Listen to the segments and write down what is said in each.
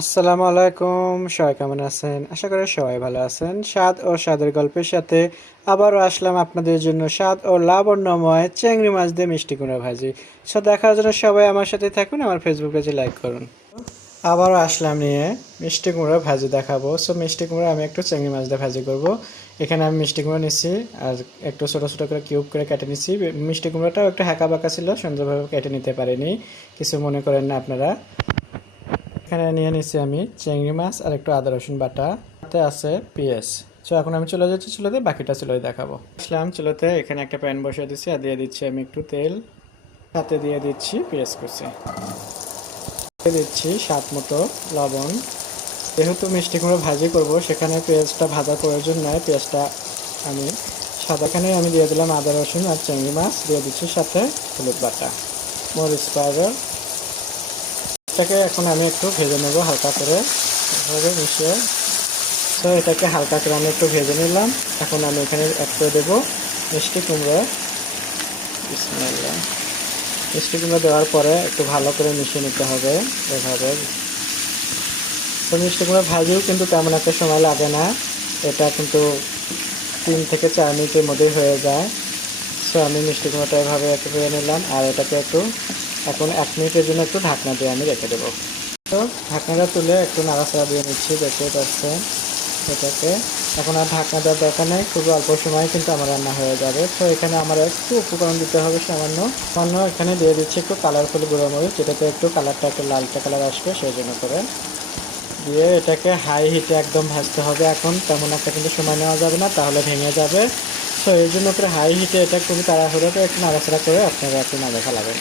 আসসালামু আলাইকুম। সবাই কেমন আছেন? আশা করি সবাই ভালো আছেন। স্বাদ ও স্বাদের গল্পের সাথে আবারও আসলাম আপনাদের জন্য স্বাদ ও লাবণ্যময় চিংড়ি মাছ দিয়ে মিষ্টি কুমড়া ভাজি। সো দেখার জন্য সবাই আমার সাথে থাকুন, আমার ফেসবুক পেজে লাইক করুন। আবারও আসলাম নিয়ে মিষ্টি কুমড়া ভাজি দেখাবো। সো মিষ্টি কুমড়া আমি একটু চিংড়ি মাছ দিয়ে ভাজি করব। এখানে আমি মিষ্টি কুমড়া নিচ্ছি আর একটু ছোটো ছোটো করে কিউব করে কেটে নিচ্ছি। মিষ্টি কুমড়াটাও একটু হাঁকা বাঁকা ছিল, সুন্দরভাবে কেটে নিতে পারিনি, কিছু মনে করেন না আপনারা। এখানে নিয়ে নিচ্ছি আমি চিংড়ি মাছ আর একটু আদা রসুন বাটা, সাথে আছে পেঁয়াজ। সো এখন আমি চলে যাচ্ছি চুলোতে, বাকিটা চুলোয় দেখাবো। আসলাম চুলোতে, এখানে একটা প্যান বসিয়ে দিচ্ছি আর দিয়ে দিচ্ছি আমি একটু তেল, সাথে দিয়ে দিচ্ছি পেঁয়াজ কুচি, দিয়ে দিচ্ছি স্বাদ মতো লবণ। যেহেতু মিষ্টি কুমড়ো ভাজি করব, সেখানে পেঁয়াজটা ভাজার প্রয়োজন নয়, পেঁয়াজটা আমি সাদাখানে আমি দিয়ে দিলাম আদা রসুন আর চিংড়ি মাছ দিয়ে দিচ্ছি, সাথে হলুদ বাটা, মরিচ পাউডার। এটাকে এখন আমি একটু ভেজে নেব হালকা করে, এভাবে মিশিয়ে। তো এটাকে হালকা করে আমি একটু ভেজে নিলাম। এখন আমি এখানে অ্যাড করে দেবো মিষ্টি কুমড়ো। বিসমিল্লাহ। মিষ্টি কুমড়ো দেওয়ার পরে একটু ভালো করে মিশিয়ে নিতে হবে এভাবে। তো মিষ্টি কুমড়ো ভাজিও কিন্তু তেমন একটা সময় লাগে না, এটা কিন্তু 3 থেকে 4 মিনিটের মধ্যেই হয়ে যায়। সো আমি মিষ্টি কুমড়োটা এভাবে একটু ভেজে নিলাম আর এটাকে একটু এখন 1 মিনিটের জন্য একটু ঢাকনা দিয়ে আমি রেখে দেবো। তো ঢাকনাটা তুলে একটু নাড়াচাড়া দিয়ে নিচ্ছি, দেখতে পাচ্ছেন এটাকে। এখন আর ঢাকনা দেওয়ার দরকার নেই, খুবই অল্প সময় কিন্তু আমার রান্না হয়ে যাবে। তো এখানে আমার একটু উপকরণ দিতে হবে সামান্য এখানে দিয়ে দিচ্ছি একটু কালারফুল গুঁড়ো মরিচ, যেটাতে একটু কালারটা একটু লালচে কালার আসবে, সেই জন্য করে দিয়ে এটাকে হাই হিটে একদম ভাজতে হবে। এখন তেমন একটা কিন্তু সময় নেওয়া যাবে না, তাহলে ভেঙে যাবে। তো এই জন্য করে হাই হিটে এটা খুবই তাড়াহুড়োতে একটু নাড়াচাড়া করে আপনারা একটু না দেখা লাগবে।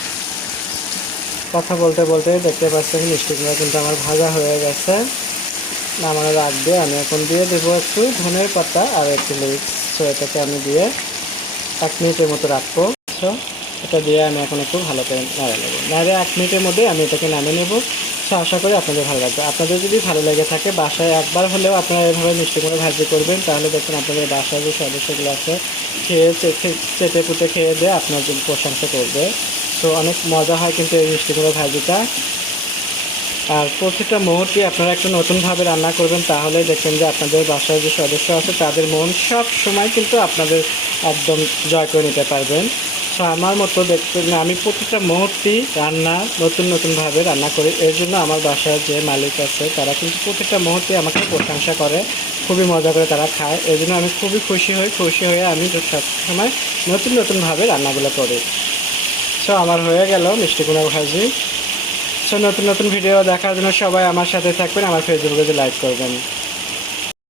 কথা বলতে বলতে দেখতে পাচ্ছেন মিষ্টিগুলো কিন্তু আমার ভাজা হয়ে গেছে। নামানোর আগ দিয়ে আমি এখন দিয়ে দেবো একটু ধনের পাতা আর একটু লিক্স। তো এটাকে আমি দিয়ে 1 মিনিটের মতো রাখবো। তো এটা দিয়ে আমি এখন একটু ভালো করে নাড়া নেবো, নাড়ে 1 মিনিটের মধ্যে আমি এটাকে নামিয়ে নেবো। তো আশা করি আপনাদের ভালো লাগবে। আপনাদের যদি ভালো লেগে থাকে, বাসায় একবার হলেও আপনারা এভাবে মিষ্টি কুমড়ো ভাজি করবেন, তাহলে দেখুন আপনাদের বাসায় যে সদস্যগুলো আছে খেয়ে চেটে পুটে খেয়ে দিয়ে আপনার প্রশংসা করবে। তো অনেক মজা হয় কিন্তু এই মিষ্টি কুমড়ো ভাজিটা। আর প্রতিটা মুহূর্তে আপনারা একটু নতুনভাবে রান্না করবেন, তাহলে দেখবেন যে আপনাদের বাসায় যে সদস্য আছে তাদের মন সব সময় কিন্তু আপনাদের একদম জয় করে নিতে পারবেন। তো আমার মতো দেখবেন আমি প্রতিটা মুহূর্তেই নতুনভাবে রান্না করি। এর জন্য আমার বাসায় যে মালিক আছে তারা কিন্তু প্রতিটা মুহূর্তে আমাকে প্রশংসা করে, খুবই মজা করে তারা খায়। এর জন্য আমি খুবই খুশি হয়ে আমি সবসময় নতুনভাবে রান্নাগুলো করি। সো আমার হয়ে গেল মিষ্টি কুমড়া ভাজি। সো নতুন ভিডিও দেখার জন্য সবাই আমার সাথে থাকবেন, আমার ফেসবুক পেজে লাইক করবেন।